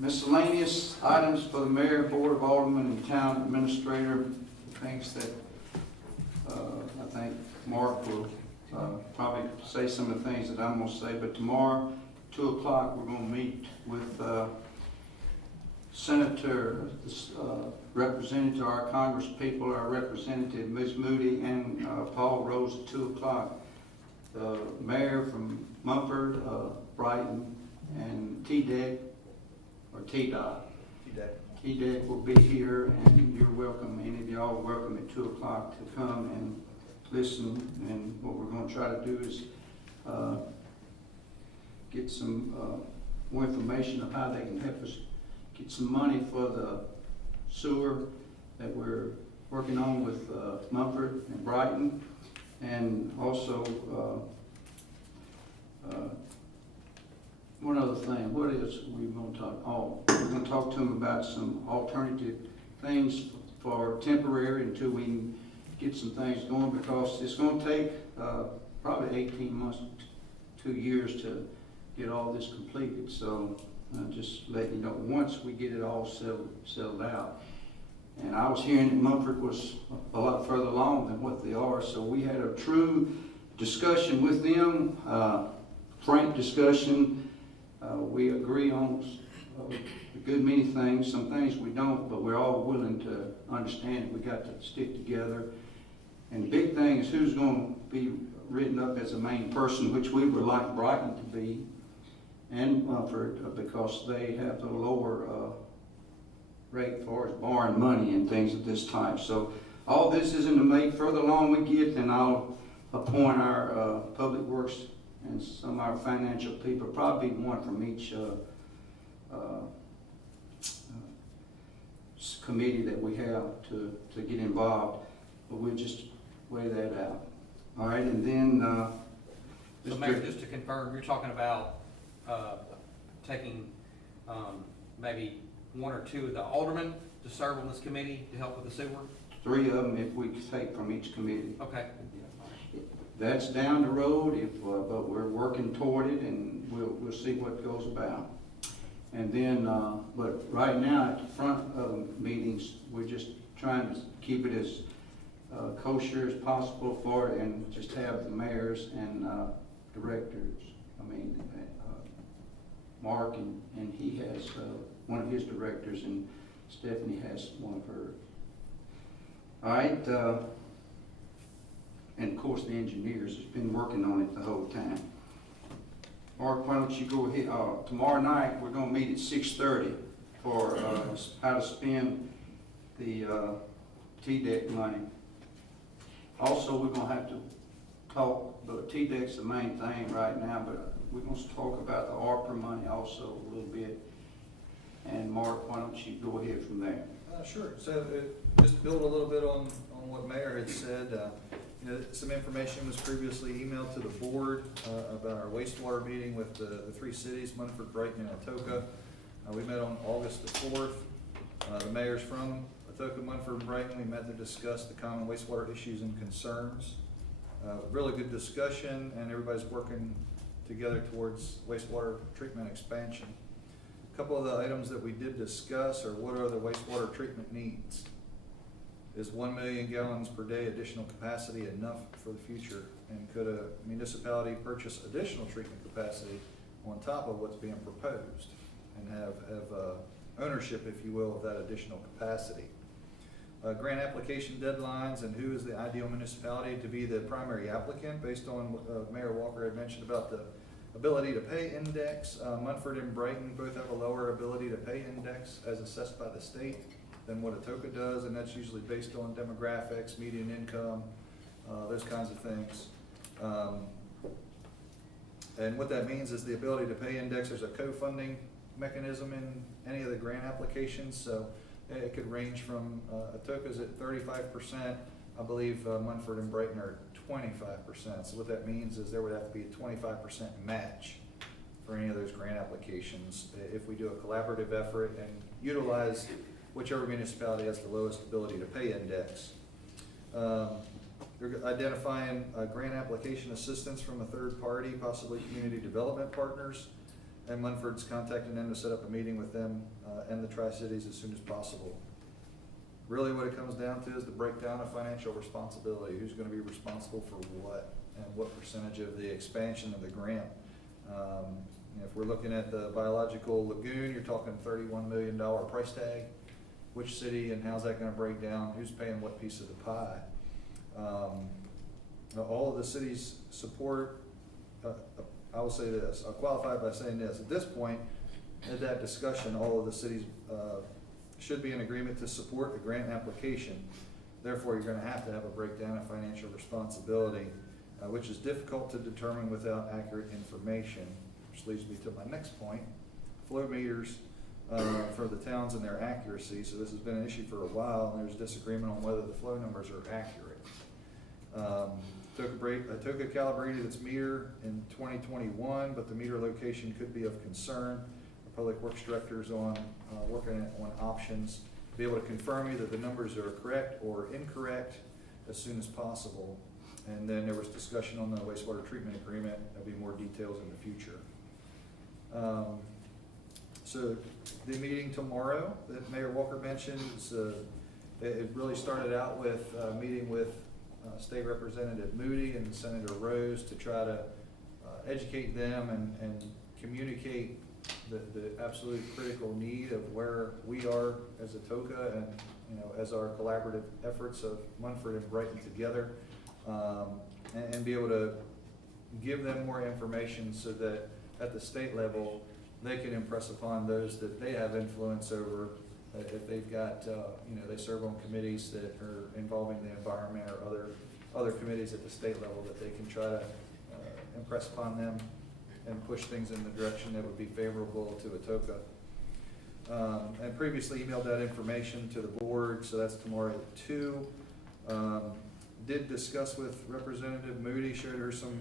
Miscellaneous items for the mayor, board of aldermen, and town administrator. Things that I think Mark will probably say some of the things that I'm going to say. But tomorrow, 2 o'clock, we're going to meet with Senator, representative, our Congress people, our representative, Ms. Moody, and Paul Rose at 2 o'clock. The mayor from Mumford, Brighton, and T-Deck, or T-Dot. T-Deck will be here, and you're welcome. Any of y'all are welcome at 2 o'clock to come and listen. And what we're going to try to do is get some more information of how they can help us get some money for the sewer that we're working on with Mumford and Brighton, and also one other thing. What is we going to talk? Oh, we're going to talk to them about some alternative things for temporary until we can get some things going, because it's going to take probably 18 months, 2 years to get all this completed. So just let you know, once we get it all settled out. And I was hearing that Mumford was a lot further along than what they are, so we had a true discussion with them, frank discussion. We agree on a good many things, some things we don't, but we're all willing to understand we got to stick together. And the big thing is who's going to be written up as the main person, which we would like Brighton to be, and Mumford, because they have the lower rate for borrowing money and things of this type. So all this isn't to make. Further along we get, then I'll appoint our public works and some of our financial people, probably one from each committee that we have to get involved. But we'll just weigh that out. All right, and then So Mayor, just to confirm, you're talking about taking maybe one or two of the aldermen to serve on this committee to help with the sewer? 3 of them if we take from each committee. Okay. That's down the road, but we're working toward it, and we'll see what goes about. And then, but right now at the front of the meetings, we're just trying to keep it as kosher as possible for it, and just have the mayors and directors. I mean, Mark and he has one of his directors, and Stephanie has one of hers. All right. And of course, the engineers has been working on it the whole time. Mark, why don't you go ahead? Tomorrow night, we're going to meet at 6:30 for how to spend the TDEC money. Also, we're going to have to talk, but TDEC's the main thing right now, but we're going to talk about the ARPA money also a little bit. And Mark, why don't you go ahead from there? Sure. So just to build a little bit on what Mayor had said, you know, some information was previously emailed to the board about our wastewater meeting with the 3 cities, Munford, Brighton, and Atoka. We met on August the 4th. The mayors from Atoka, Munford, and Brighton, we met to discuss the common wastewater issues and concerns. Really good discussion, and everybody's working together towards wastewater treatment expansion. A couple of the items that we did discuss are what are the wastewater treatment needs? Is 1 million gallons per day additional capacity enough for the future? And could a municipality purchase additional treatment capacity on top of what's being proposed and have ownership, if you will, of that additional capacity? Grant application deadlines and who is the ideal municipality to be the primary applicant based on what Mayor Walker had mentioned about the ability to pay index. Munford and Brighton both have a lower ability to pay index as assessed by the state than what Atoka does, and that's usually based on demographics, median income, those kinds of things. And what that means is the ability to pay index. There's a co-funding mechanism in any of the grant applications, so it could range from Atoka's at 35%. I believe Munford and Brighton are 25%. So what that means is there would have to be a 25% match for any of those grant applications if we do a collaborative effort and utilize whichever municipality has the lowest ability to pay index. They're identifying grant application assistance from a third party, possibly community development partners, and Munford's contacting them to set up a meeting with them and the Tri-Cities as soon as possible. Really what it comes down to is the breakdown of financial responsibility. Who's going to be responsible for what and what percentage of the expansion of the grant. If we're looking at the biological lagoon, you're talking $31 million price tag. Which city and how's that going to break down? Who's paying what piece of the pie? All of the cities support, I will say this, I'll qualify by saying this. At this point, at that discussion, all of the cities should be in agreement to support the grant application. Therefore, you're going to have a breakdown of financial responsibility, which is difficult to determine without accurate information, which leads me to my next point, flow meters. For the towns and their accuracy. So this has been an issue for a while, and there's disagreement on whether the flow numbers are accurate. Atoka calibrated its meter in 2021, but the meter location could be of concern. The Public Works Director is working on options to be able to confirm either the numbers are correct or incorrect as soon as possible. And then there was discussion on the wastewater treatment agreement. There'll be more details in the future. So the meeting tomorrow that Mayor Walker mentioned, is, it really started out with a meeting with State Representative Moody and Senator Rose to try to educate them and communicate the absolute critical need of where we are as Atoka and, as our collaborative efforts of Munford and Brighton together, and be able to give them more information so that at the state level, they can impress upon those that they have influence over, if they've got, they serve on committees that are involving the environment or other committees at the state level, that they can try to impress upon them and push things in the direction that would be favorable to Atoka. And previously emailed that information to the board, so that's tomorrow at 2. Did discuss with Representative Moody, showed her some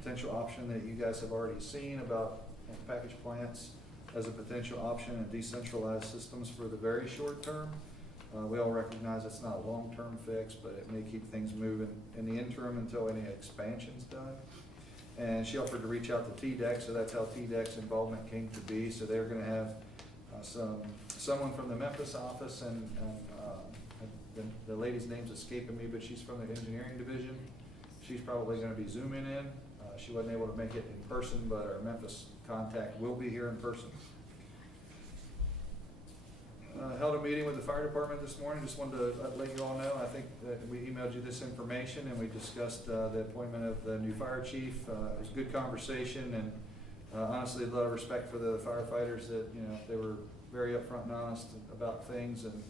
potential option that you guys have already seen about package plants as a potential option and decentralized systems for the very short term. We all recognize it's not a long-term fix, but it may keep things moving in the interim until any expansion's done. And she offered to reach out to TDEC, so that's how TDEC's involvement came to be. So they're gonna have someone from the Memphis office, and the lady's name's escaping me, but she's from the engineering division. She's probably gonna be zooming in. She wasn't able to make it in person, but our Memphis contact will be here in person. Held a meeting with the fire department this morning. Just wanted to let you all know, I think that we emailed you this information, and we discussed the appointment of the new fire chief. It was a good conversation, and honestly, a lot of respect for the firefighters that, they were very upfront and honest about things, and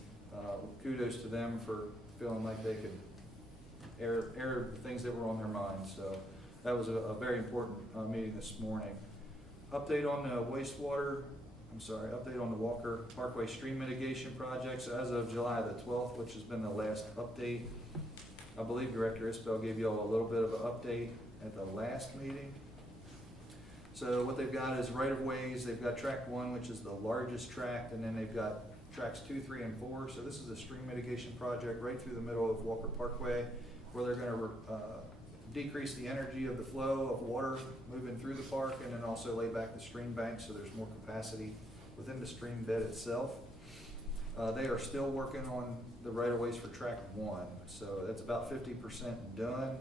kudos to them for feeling like they could air things that were on their minds. So that was a very important meeting this morning. Update on the update on the Walker Parkway stream mitigation project. So as of July the 12th, which has been the last update, I believe Director Isbell gave you all a little bit of an update at the last meeting. So what they've got is right-of-ways. They've got track 1, which is the largest tract, and then they've got tracks 2, 3, and 4. So this is a stream mitigation project right through the middle of Walker Parkway, where they're going to decrease the energy of the flow of water moving through the park, and then also lay back the stream bank so there's more capacity within the stream bed itself. They are still working on the right-of-ways for track 1, so that's about 50% done.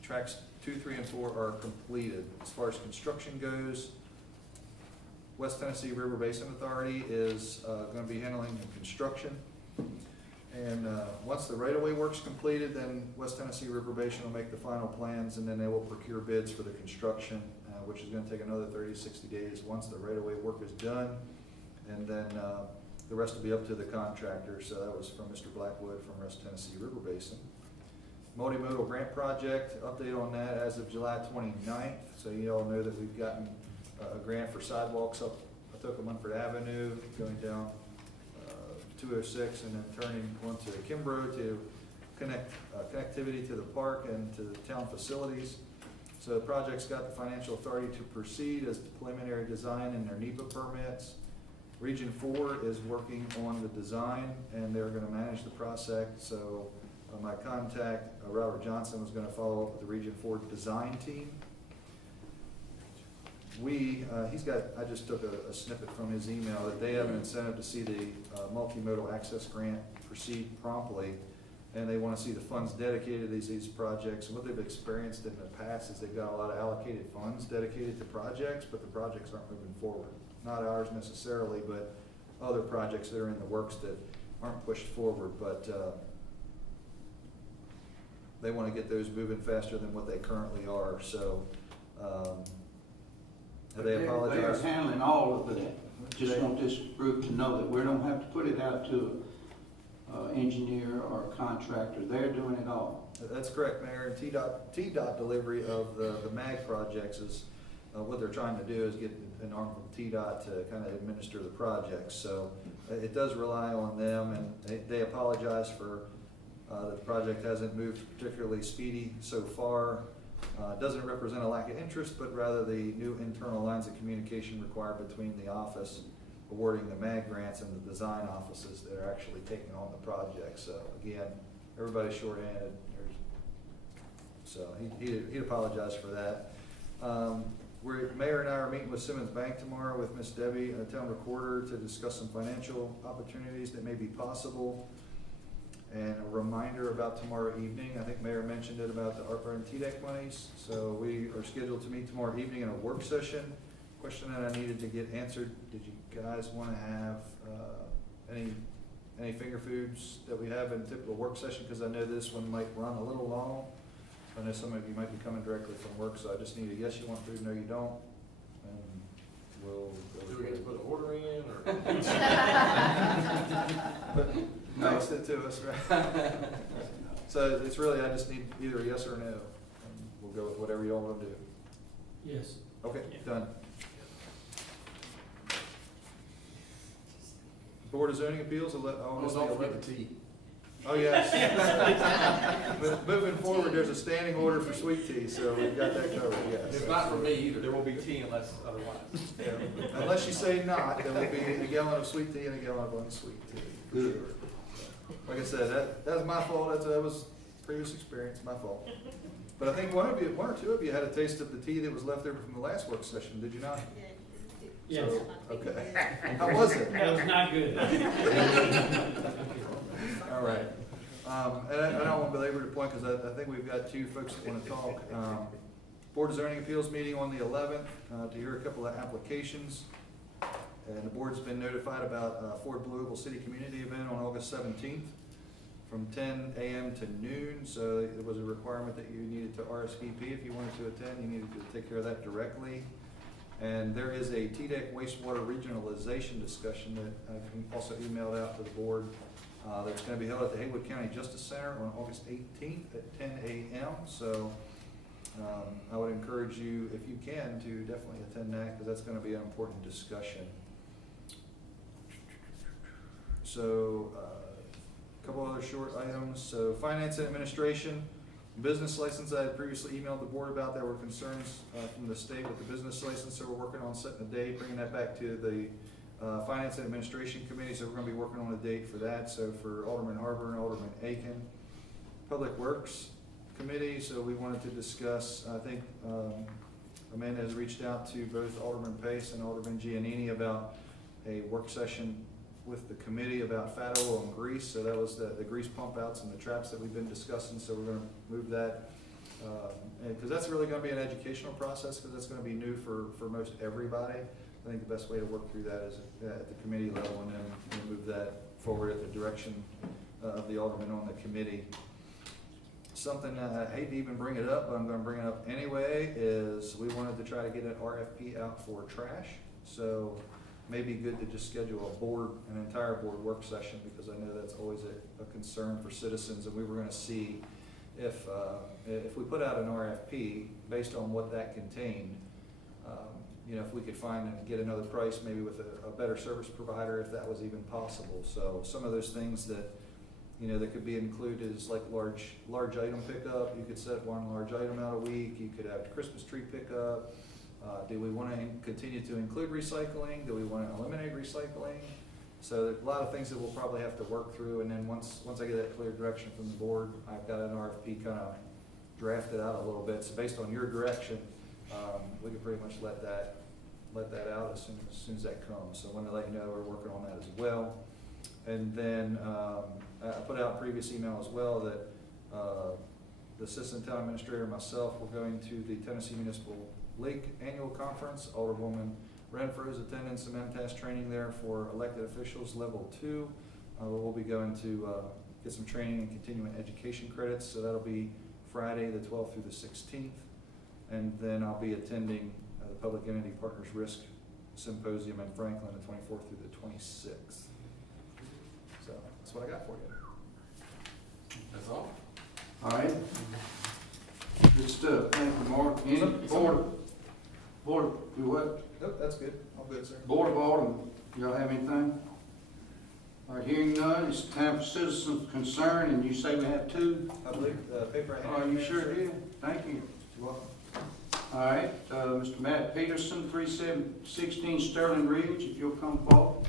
Tracks 2, 3, and 4 are completed. As far as construction goes, West Tennessee River Basin Authority is going to be handling the construction. And once the right-of-way work's completed, then West Tennessee River Basin will make the final plans, and then they will procure bids for the construction, which is going to take another 30 to 60 days once the right-of-way work is done. And then the rest will be up to the contractor. So that was from Mr. Blackwood from West Tennessee River Basin. Multimodal grant project, update on that as of July 29th. So you all know that we've gotten a grant for sidewalks up Atoka Munford Avenue, going down 206 and then turning onto Kimbrough to connectivity to the park and to the town facilities. So the project's got the financial authority to proceed as the preliminary design and their NEPA permits. Region 4 is working on the design, and they're going to manage the project. So my contact, Robert Johnson, was going to follow up with the Region 4 design team. I just took a snippet from his email that they have an incentive to see the multimodal access grant proceed promptly, and they want to see the funds dedicated to these projects. And what they've experienced in the past is they've got a lot of allocated funds dedicated to projects, but the projects aren't moving forward. Not ours necessarily, but other projects that are in the works that aren't pushed forward. But they want to get those moving faster than what they currently are. So they apologize. They're handling all of it. Just want this group to know that we don't have to put it out to an engineer or a contractor. They're doing it all. That's correct, Mayor. And TDOT delivery of the MAG projects is what they're trying to do is get an arm from TDOT to kind of administer the projects. So it does rely on them, and they apologize for that the project hasn't moved particularly speedy so far. Doesn't represent a lack of interest, but rather the new internal lines of communication required between the office awarding the MAG grants and the design offices that are actually taking on the project. So again, everybody's short-handed. So he apologized for that. Mayor and I are meeting with Simmons Bank tomorrow with Miss Debbie, town recorder, to discuss some financial opportunities that may be possible. And a reminder about tomorrow evening, I think Mayor mentioned it about the ARPA and TDEC monies. So we are scheduled to meet tomorrow evening in a work session. Question that I needed to get answered, did you guys want to have any finger foods that we have in a typical work session? Because I know this one might run a little long. I know some of you might be coming directly from work, so I just need a yes, you want food, no, you don't. And we'll go Do with we get to it. put an order in, or? But text it to us, right? So it's really, I just need either a yes or a no. And we'll go with whatever y'all want to do. Yes. Okay, done. Board of Zoning Appeals, Oh, don't forget the tea. Oh, yes. Moving forward, there's a standing order for sweet tea, so we've got that covered, yes. It's not for me either. There will be tea unless otherwise. Yeah. Unless you say not, there will be a gallon of sweet tea and a gallon of unsweet tea, for sure. Like I said, that's my fault, that was previous experience, my fault. But I think one or two of you had a taste of the tea that was left over from the last work session, did you not? Yes. So, okay. How was it? That was not good. All right. And I don't want to belabor the point because I think we've got two folks that want to talk. Board of Zoning Appeals meeting on the 11th to hear a couple of applications. And the board's been notified about Ford Blue Oval City Community event on August 17th from 10 a.m. to noon. So it was a requirement that you needed to RSVP if you wanted to attend. You needed to take care of that directly. And there is a TDEC wastewater regionalization discussion that I also emailed out to the board that's going to be held at the Haywood County Justice Center on August 18th at 10 a.m. So I would encourage you, if you can, to definitely attend that because that's going to be an important discussion. So a couple other short items. So Finance and Administration. Business license, I had previously emailed the board about. There were concerns from the state with the business license, so we're working on setting a date, bringing that back to the Finance and Administration Committee, so we're going to be working on a date for that. So for Alderman Harbour and Alderman Aiken. Public Works Committee, so we wanted to discuss, I think Amanda has reached out to both Alderman Pace and Alderman Giannini about a work session with the committee about fat oil and grease. So that was the grease pump outs and the traps that we've been discussing. So we're going to move that because that's really going to be an educational process because that's going to be new for most everybody. I think the best way to work through that is at the committee level and then move that forward at the direction of the alderman on the committee. Something I hate to even bring it up, but I'm going to bring it up anyway, is we wanted to try to get an RFP out for trash. So maybe good to just schedule an entire board work session because I know that's always a concern for citizens, and we were going to see if we put out an RFP based on what that contained, if we could find and get another price maybe with a better service provider, if that was even possible. So some of those things that that could be included is like large item pickup. You could set one large item out a week. You could have Christmas tree pickup. Do we want to continue to include recycling? Do we want to eliminate recycling? So there's a lot of things that we'll probably have to work through, and then once I get that clear direction from the board, I've got an RFP kind of drafted out a little bit. So based on your direction, we can pretty much let that out as soon as that comes. So I want to let you know we're working on that as well. And then I put out a previous email as well that the assistant town administrator and myself were going to the Tennessee Municipal League annual conference. Alderwoman Renfro's attending some MTAS training there for elected officials level 2. We'll be going to get some training and continuing education credits. So that'll be Friday the 12th through the 16th. And then I'll be attending the Public Entity Partners Risk Symposium in Franklin the 24th through the 26th. So that's what I got for you. That's all? All right. Good stuff. Thank you, Mark. Any board, do what? Nope, that's good. All good, sir. Board of Aldermen, y'all have anything? All right, hearing none, it's time for citizens concern, and you say we have two? I believe the paper I had. Oh, you sure did? Thank you. You're welcome. All right, Mr. Matt Peterson, 3716 Sterling Ridge, if you'll come forward.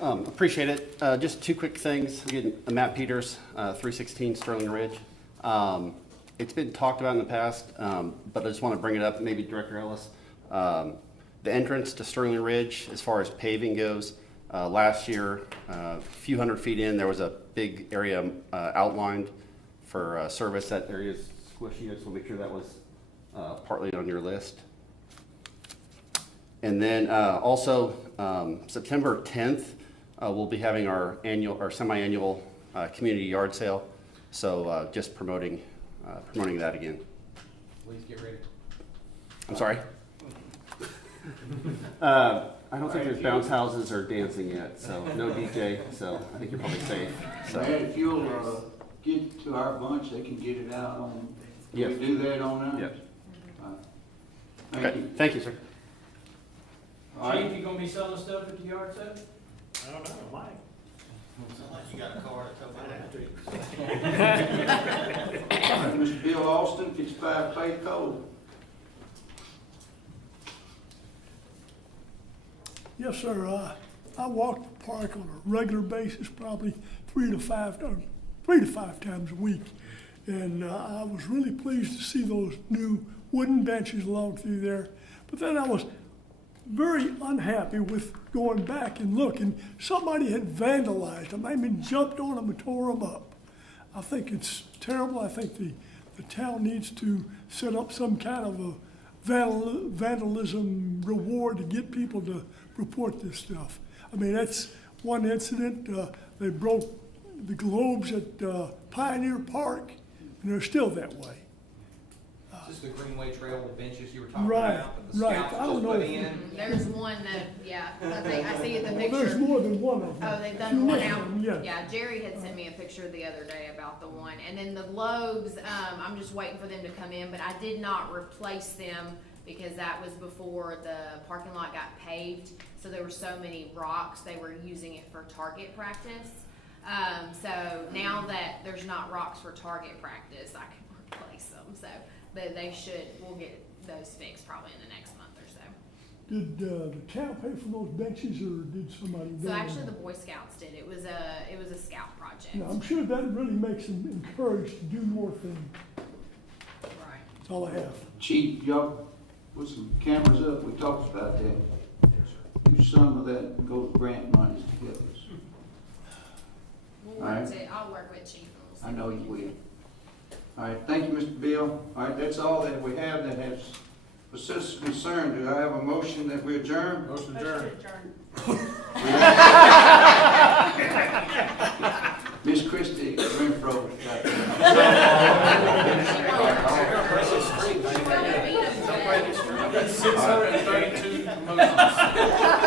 Appreciate it. Just two quick things. Again, Matt Peters, 316 Sterling Ridge. it's been talked about in the past, but I just want to bring it up, maybe Director Ellis. The entrance to Sterling Ridge, as far as paving goes, last year, a few hundred feet in, there was a big area outlined for service. That area is squishy. I just want to make sure that was partly on your list. And then also, September 10th, we'll be having our semi-annual community yard sale. So just promoting that again. Please get ready. I'm sorry? I don't think there's bounce houses or dancing yet, so no DJ, so I think you're probably safe. So. Man, if you'll get to our bunch, they can get it out on, can Yes. we do that on there? Yep. Thank Okay, you. thank you, sir. All right. Chief, you gonna be selling stuff at the yard sale? I don't know, Mike. Sounds like you got a car at Atoka. Mr. Bill Austin, 55 Faith Code. Yes, sir. I walk the park on a regular basis, probably 3 to 5 times a week. And I was really pleased to see those new wooden benches along through there. But then I was very unhappy with going back and looking. Somebody had vandalized them. I mean, jumped on them and tore them up. I think it's terrible. I think the town needs to set up some kind of a vandalism reward to get people to report this stuff. I mean, that's one incident. They broke the globes at Pioneer Park, and they're still that way. Is this the Greenway Trail with benches you were talking Right, about? that the right. scouts I don't just know put if- in? There's one that, yeah, I think, I see the Well, there's picture. more than one of them. Oh, they've You done one look at out. them, yeah. Yeah, Jerry had sent me a picture the other day about the one. And then the globes, I'm just waiting for them to come in, but I did not replace them because that was before the parking lot got paved. So there were so many rocks, they were using it for target practice. So now that there's not rocks for target practice, I can replace them. So we'll get those fixed probably in the next month or so. Did the town pay for those benches, or did somebody? So do it? actually the Boy Scouts did. It was a scout project. Yeah, I'm sure that really makes them encouraged to do more things. Right. That's all I have. Chief, y'all put some cameras up. We talked about that. Use some of that and go to grant monies to help us. We'll All right. work it. I'll work with Chief. And we'll see I know what we you can do. will. All right, thank you, Mr. Bill. All right, that's all that we have that has for citizens concerned. Do I have a motion that we adjourn? Motion adjourned. Miss Christie Renfro. got that. I've got 632 motions.